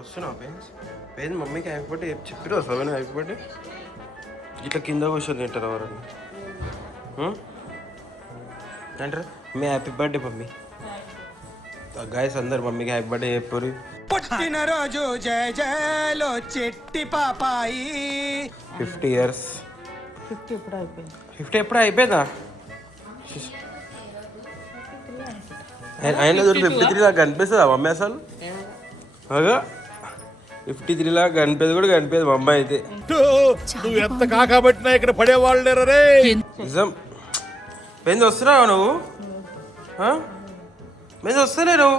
వస్తున్నావు పేరు మమ్మీకి హ్యాపీ బర్త్డే చెప్పిరా సెవెన్ హ్యాపీ బర్త్డే ఇట్లా కింద కూర్చొని తింటారు ఎవరన్నా అంటారా మీ హ్యాపీ బర్త్డే మమ్మీ గాయస్ అందరు మమ్మీకి హ్యాపీ బర్త్డే చెప్పారు. పుట్టినరోజు జయ జయలో చెట్టి పాపాయి 50 years. 50 ఎప్పుడు అయిపోయింది? 50 ఎప్పుడు అయిపోయిందా? ఆయన 53 లాగా కనిపిస్తుందా మమ్మీ అసలు? 53 లాగా కనిపేది కూడా కనిపేది మా అమ్మాయి అయితే. నువ్వు ఎంత కాకబట్టినా ఇక్కడ పడేవాళ్ళు లేరు రే. నిజం. బెంజ్ వస్తున్నావు నువ్వు? బెంజ్ వస్తలే నువ్వు?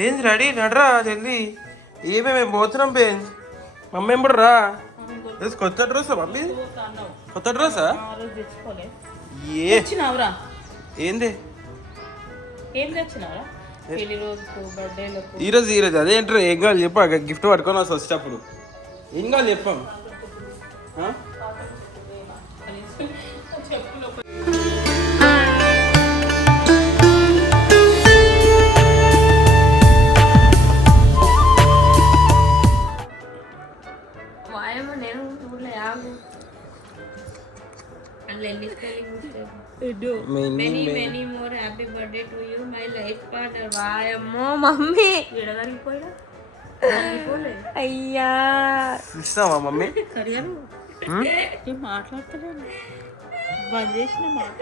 ఏంది రెడీ నడరా జల్దీ. ఏమేమి పోతున్నాం బెంజ్. మమ్మీ ఏం రా కొత్త డ్రెస్సా మమ్మీ? కొత్త డ్రెస్సా? ఏంది ఈరోజు అదేంటారు ఏం కావాలి చెప్పా గిఫ్ట్ పట్టుకొని వస్తా వచ్చేటప్పుడు ఏం కావాలి చెప్పాం. many more happy birthday to you my life partner. వాయమ్మో మమ్మీ ఎడగలిపోయా అయ్యా ఇస్తావా మమ్మీ? మాట్లాడతలేను బంద్ చేసిన మాట.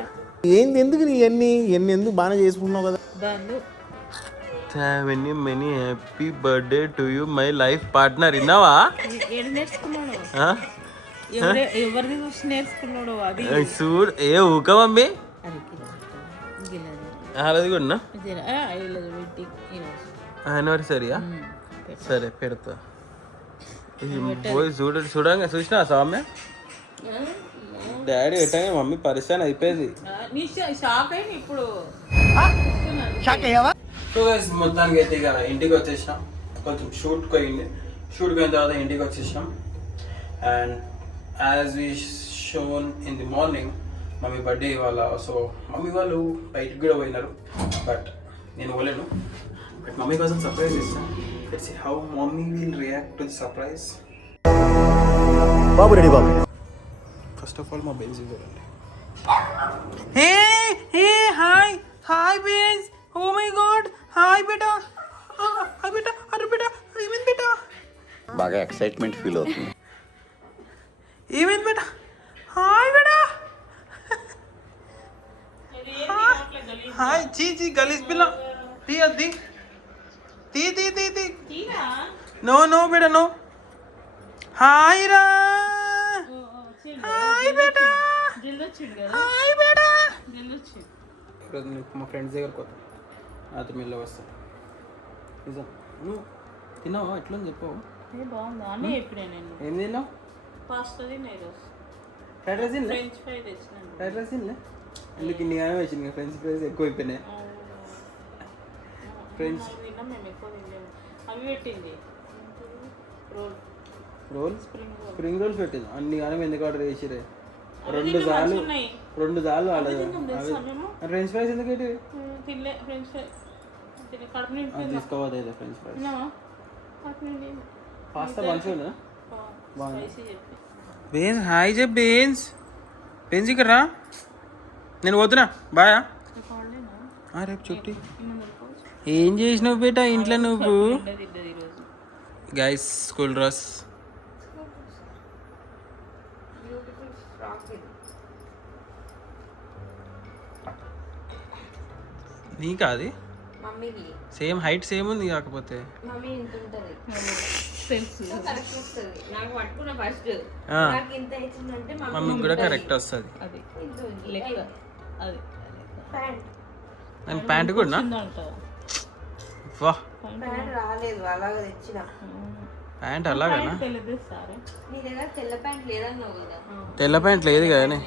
ఏంది ఎందుకు నీ ఎన్ని ఎందుకు బాగా చేసుకుంటున్నావు కదా. Many happy birthday to you my life partner. విన్నావా? ఏడు నేర్చుకున్నాడు ఎవరిది చూసి నేర్చుకున్నాడు అది చూడు. ఏ ఊక మమ్మీ అది కూడా యానివర్సరీయా? సరే పెడతా. పోయి చూడంగా చూసినా సౌమ్య డాడీ పెట్టాగా మమ్మీ పరిశాన్ అయిపోయింది. ఇప్పుడు సో గైస్ మొత్తానికి అయితే ఇక ఇంటికి వచ్చేసినాం. కొంచెం షూట్కి పోయింది. షూట్కి అయిన తర్వాత ఇంటికి వచ్చేసినాం. And as we shown in the morning mummy birthday ఇవాళ. సో మమ్మీ వాళ్ళు బయటకు కూడా పోయినారు బట్ నేను పోలేను. బట్ మమ్మీ కోసం సర్ప్రైజ్ ఇస్తాను. Let's see how mummy will react to the surprise. బాబు రెడీ బాబు. ఫస్ట్ ఆఫ్ ఆల్ మా బెంజ్ చూడండి. Hey hey hi hi Benz. Oh my god hi బేటా. హాయ్ బేటా. అరే బేటా ఏమైంది బేటా? బాగా ఎక్సైట్మెంట్ ఫీల్ అవుతుంది. ఏమైంది బేటా? హాయ్ బేటా. హాయ్ చీ చీ గలీజ్ పిల్ల. తీ అది తీ తీ తీ తీ. నో నో బేటా నో. హాయ్ రా. హాయ్ బేటా. హాయ్ బేటా. ఈరోజు మా ఫ్రెండ్స్ దగ్గరకు వస్తాను. రాత్రి మెల్ల వస్తాను. నిజం. నువ్వు తిన్నావా? ఎట్లా చెప్పావు? బాగుందా అని చెప్పినా నేను. ఏం తిన్నావు? పాస్తా తిన్నా ఈరోజు. ఫ్రైడ్ రైస్ తిన్నా? ఫ్రెంచ్ ఫ్రై తెచ్చినాను. ఫ్రైడ్ రైస్ తిన్నా? ఎందుకు ఇన్ని కానీ వచ్చింది? ఫ్రెంచ్ ఫ్రైస్ ఎక్కువ అయిపోయినాయి. ఫ్రెంచ్ తిన్నాం మేము ఎక్కువ తినలేము. అవి పెట్టింది రోల్ స్ప్రింగ్ రోల్స్ పెట్టింది. అన్ని కానీ ఎందుకు ఆర్డర్ చేసిరే? రెండు సార్లు వాళ్ళది. ఫ్రెంచ్ ఫ్రైస్ ఎందుకు ఏంటి? తినలే ఫ్రెంచ్ ఫ్రై. తీసుకోవద్దు ఫ్రెంచ్ ఫ్రైస్. పాస్తా మంచిగా బేన్స్. హాయ్ చెప్ బేన్స్. బేన్స్ ఇక్కడ రా. నేను పోతున్నా. బాయా. రేపు చుట్టి ఏం చేసినావు బేటా ఇంట్లో నువ్వు? గైస్ స్కూల్ డ్రెస్ నీకా? అది సేమ్ హైట్ సేమ్ ఉంది కాకపోతే మమ్మీకి కూడా కరెక్ట్ వస్తుంది. అండ్ ప్యాంట్ కూడా వా ప్యాంట్ అలాగనా? తెల్ల ప్యాంట్ లేదు కదా.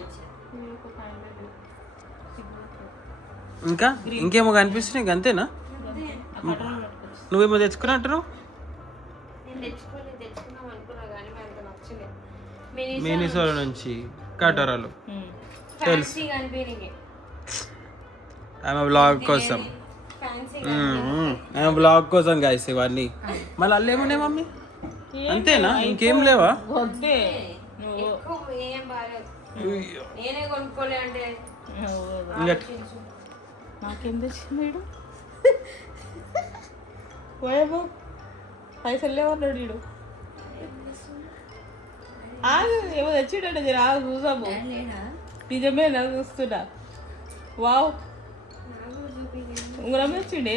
ఇంకా ఇంకేమో కనిపిస్తున్నాయి అంతేనా? నువ్వేమో తెచ్చుకున్నా అంటున్నావు. మినిసోలో నుంచి కటోరాలు తెలుసు. ఆమె బ్లాగ్ కోసం ఫ్యాన్సీ బ్లాగ్ కోసం గాయస్ ఇవన్నీ మళ్ళీ అల్లు ఏమున్నాయి మమ్మీ అంతేనా ఇంకేం లేవా వద్దే నువ్వు ఎక్కువ ఏం బాగాలేదు నేనే కొనుక్కోలే అంటే ఇంకా నాకేం తెచ్చింది వీడు పోయేమో పైసలు లేవన్నాడు వీడు ఏమో తెచ్చిండ జరా చూసాము లేడా నిజమే నా చూస్తున్నా వావ్ నాకు చూపించండి ఉంగరం తెచ్చిండే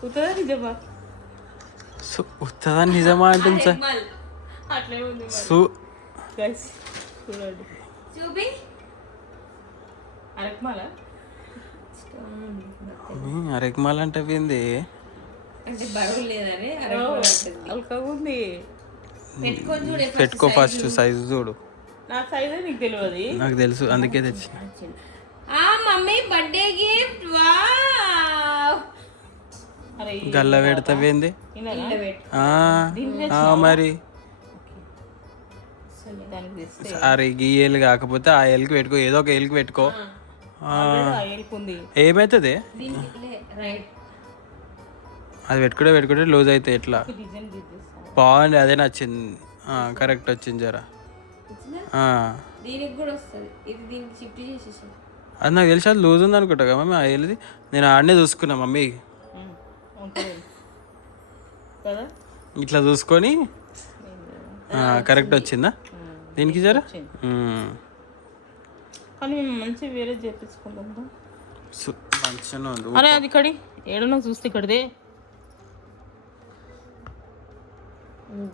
కుతుందా నిజమా ఉత్తదా నిజమా అంటుంది సార్ అట్లే ఉంది గైస్ చూడండి చూపి అరకమాల అరెక్మాల్ అంటే పోయింది అంటే బరువు లేదని అల్కగా ఉంది పెట్టుకొని చూడే పెట్టుకో ఫస్ట్ సైజు చూడు నా సైజే నీకు తెలియదు నాకు తెలుసు అందుకే తెచ్చిన ఆ మమ్మీ బర్త్డే గిఫ్ట్ వావ్ అరే గల్ల పెడతా పోయింది ఇన్నరా? మరి దానికి తెస్తే అరే ఈ ఏళ్ళు కాకపోతే ఆ ఏళ్ళకి పెట్టుకో ఏదో ఒక ఏళ్ళకి పెట్టుకో ఏలుకుంది ఏమవుతుంది దీనికి రైట్ అది పెట్టుకుంటే లూజ్ అయితే ఎట్లా డిజైన్ తీసేస్తాను బాగుంది అదే నచ్చింది కరెక్ట్ వచ్చింది జరా దీనికి కూడా వస్తుంది ఇది దీనికి షిఫ్ట్ చేసేసి అది నాకు తెలిసి అది లూజ్ ఉంది అనుకుంటా కదా మమ్మీ ఆ ఏళ్ళది నేను ఆడనే చూసుకున్నా మమ్మీ ఉంటుంది కదా ఇట్లా చూసుకొని కరెక్ట్ వచ్చిందా దీనికి జరా కానీ మేము మంచి వేరే చేపించుకుందాం మంచిగా ఉంది అరే అది ఇక్కడి ఏడన్నా చూస్తే ఇక్కడిదే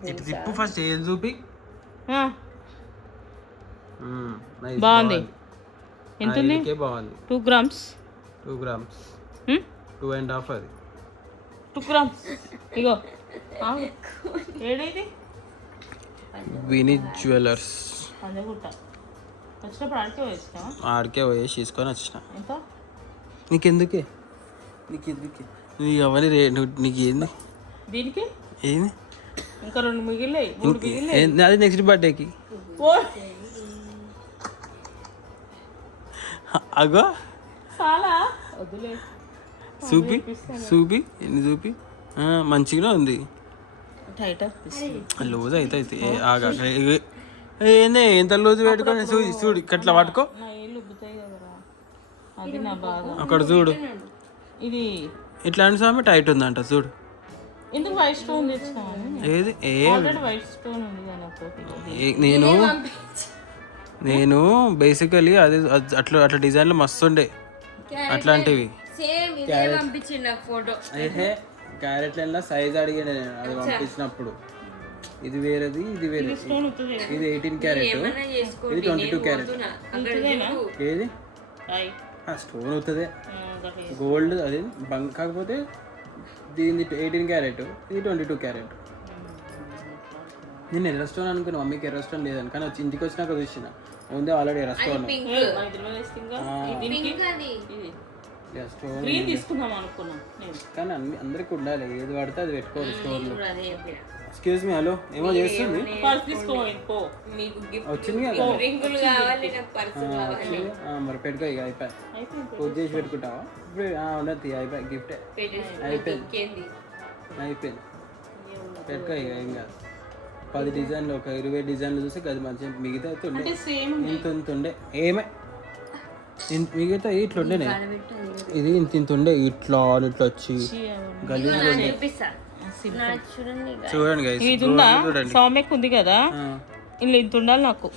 ఇటు తిప్పు ఫస్ట్ ఏది చూపి ఆ, బాగుంది ఎంత ఉంది బాగుంది 2 grams 2 grams 2.5 అది 2 grams ఇగో ఆగు. ఏడైది వినీ జ్యువెలర్స్ పంజగుట్ట వచ్చినప్పుడు అడికే వచ్చినావా ఆడికే పోయేసి తీసుకొని వచ్చిన ఎంత నీకెందుకు నీకు అవన్నీ నీకు ఏంది దీనికి ఏంది ఇంకా 2 మిగిలినాయి 3 మిగిలినాయి ఏంది? అది నెక్స్ట్ బర్త్డేకి ఓ అగో చాలా వద్దులే చూపి ఎన్ని చూపి మంచిగా ఉంది టైట్ అనిపిస్తుంది లూజ్ అయితే ఏంది ఎంత లూజ్ పెట్టుకొని చూడు ఇట్లా పట్టుకో నా ఏళ్ళు ఉబ్బుతాయి కదరా అది నా బాధ అక్కడ చూడు ఇది ఇట్లా అని స్వామి టైట్ ఉందంట చూడు ఎందుకు వైట్ స్టోన్ తెచ్చినావని ఏది ఆల్రెడీ వైట్ స్టోన్ ఉంది దాని ఒక్కొక్కటి నేను బేసికలీ అది అట్లా డిజైన్లు మస్తు ఉండే అట్లాంటివి సేమ్ ఇదే పంపించింది నాకు ఫోటో క్యారెట్ లైన్లో సైజ్ అడిగాను నేను అది పంపించినప్పుడు ఇది వేరేది ఇది వేరే స్టోన్ అవుతుంది ఇది 18 క్యారెట్ ఏమన్నా చేసుకోండి ఇది 22 క్యారెట్ అక్కడ ఏది స్టోన్ అవుతుంది గోల్డ్ అది బంక్ కాకపోతే దీన్ని 18 క్యారెట్ ఇది 22 క్యారెట్ నేను ఎర్ర స్టోన్ అనుకున్నా మమ్మీకి ఎర్ర స్టోన్ లేదని కానీ వచ్చి ఇంటికి వచ్చినాక చూసిన ఉంది ఆల్రెడీ ఎర్ర స్టోన్ పింక్ అది స్టోన్ గ్రీన్ తీసుకుందాం అనుకున్నాం నేను కానీ అందరికి ఉండాలి ఏది పడితే అది పెట్టుకోవాలి స్టోన్లు కూడా అదే చెప్పిన. ఎక్స్క్యూజ్ మీ హలో ఏమో చేస్తుంది పర్స్ తీసుకోవాలి పో మీకు గిఫ్ట్ వచ్చింది కదా రింగులు కావాలి నాకు పర్సు కావాలి మరి పెట్టుకో ఇక అయిపోయి అయిపోయింది పూజ చేసి పెట్టుకుంటావా ఇప్పుడు ఉండదు అయిపోయి గిఫ్ట్ అయిపోయింది ఇంకేంది అయిపోయింది పెట్టుకో ఇక ఏం కాదు 10 డిజైన్లు ఒక 20 డిజైన్లు చూసి అది మంచిగా మిగతా అయితే ఉండే అంటే సేమ్ ఇంత ఉండే ఏమే మిగతా ఇట్లా ఉండే ఇది ఇంత ఉండే ఇట్లా వచ్చి గలీజ్ చూపిస్తా నాకు చూడండి చూడండి guys. ఇది ఉందా చూడండి సౌమ్యకు ఉంది కదా ఇందులో ఇంత ఉండాలి నాకు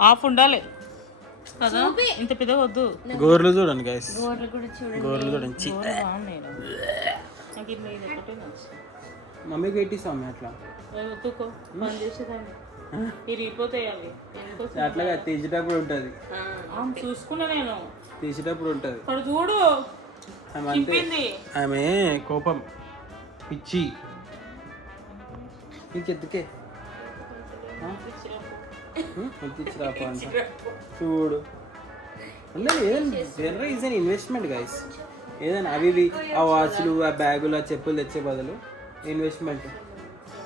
హాఫ్ ఉండాలి కదా ఇంత పెద్దగా వద్దు గోర్లు చూడండి గైస్ గోర్లు కూడా చూడండి గోర్లు చూడండి చి. బాగున్నాయి నాకు ఇట్లా ఇది ఒకటే నచ్చింది మమ్మీకి ఎట్టి స్వామి అట్లా వద్దుకో పని చేసేదాన్ని ఇరిగిపోతాయి అవి ఎందుకోసం అట్లాగా తీసేటప్పుడు ఉంటుంది చూసుకున్నా నేను తీసేటప్పుడు ఉంటుంది ఇక్కడ చూడు ఆమె అంతే చింపింది ఆమె కోపం పిచ్చి నీకెందుకే రాపో అంట చూడు ఉన్నది ఏదైనా general is an investment guys ఏదైనా అవి ఇవి ఆ వాచ్లు ఆ బ్యాగులు ఆ చెప్పులు తెచ్చే బదులు ఇన్వెస్ట్మెంట్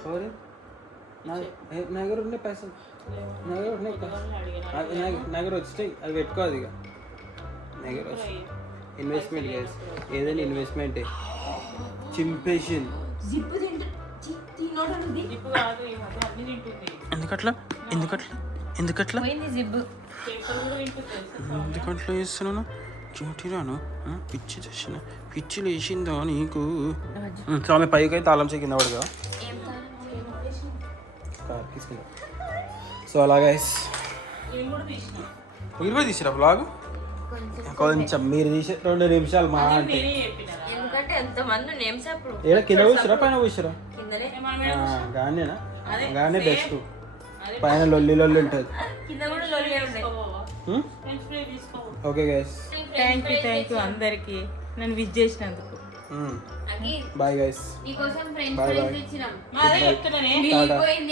ఎవరు నా దగ్గర ఉండే పైసలు నా దగ్గర ఉన్నాయి నా దగ్గర వచ్చినాయి అవి పెట్టుకోదు ఇక నా దగ్గర వచ్చి ఇన్వెస్ట్మెంట్ గైస్, ఏదైనా ఇన్వెస్ట్మెంటే. చింపేసింది. జిప్పు తినోడది ఇప్పుడు కాదు ఈ మధ్య అన్ని తింటుంది. ఎందుకట్లా పోయింది జిప్పు. పేపర్ కూడా తింటుంది తెలుసా? ఎందుకట్లా చేస్తున్నాను? చూటిరాను పిచ్చి తెచ్చిన పిచ్చి లేచిందా నీకు? ఆమె పైకి అయితే తాళం చెక్కింది పడగా ఏం తీసుకుందా. సో అలా గైస్ నేను కూడా తీసిన. మీరు కూడా తీసిరా బ్లాగ్? కొంచెం మీరు తీసే 2 నిమిషాలు మా అంటే. నేనే చెప్పిన ఎందుకంటే ఎంతమంది నేమ్స్ అప్పుడు ఏడ కింద కూర్చురా పైన కూర్చురా? కిందనే గానేనా? గానే బెస్ట్. పైన లొల్లి ఉంటుంది. కింద కూడా లొల్లి ఉండే. ఫ్రెండ్స్ ఫ్రై తీసుకో. ఓకే గైస్, థ్యాంక్ యూ అందరికి నన్ను విజ్ చేసినందుకు. అగి బాయ్ గైస్, నీకోసం ఫ్రెండ్స్ Bye, ఫ్రైస్ bye. తెచ్చినాం. అదే చెప్తున్నానే. టాటా. పోయింది.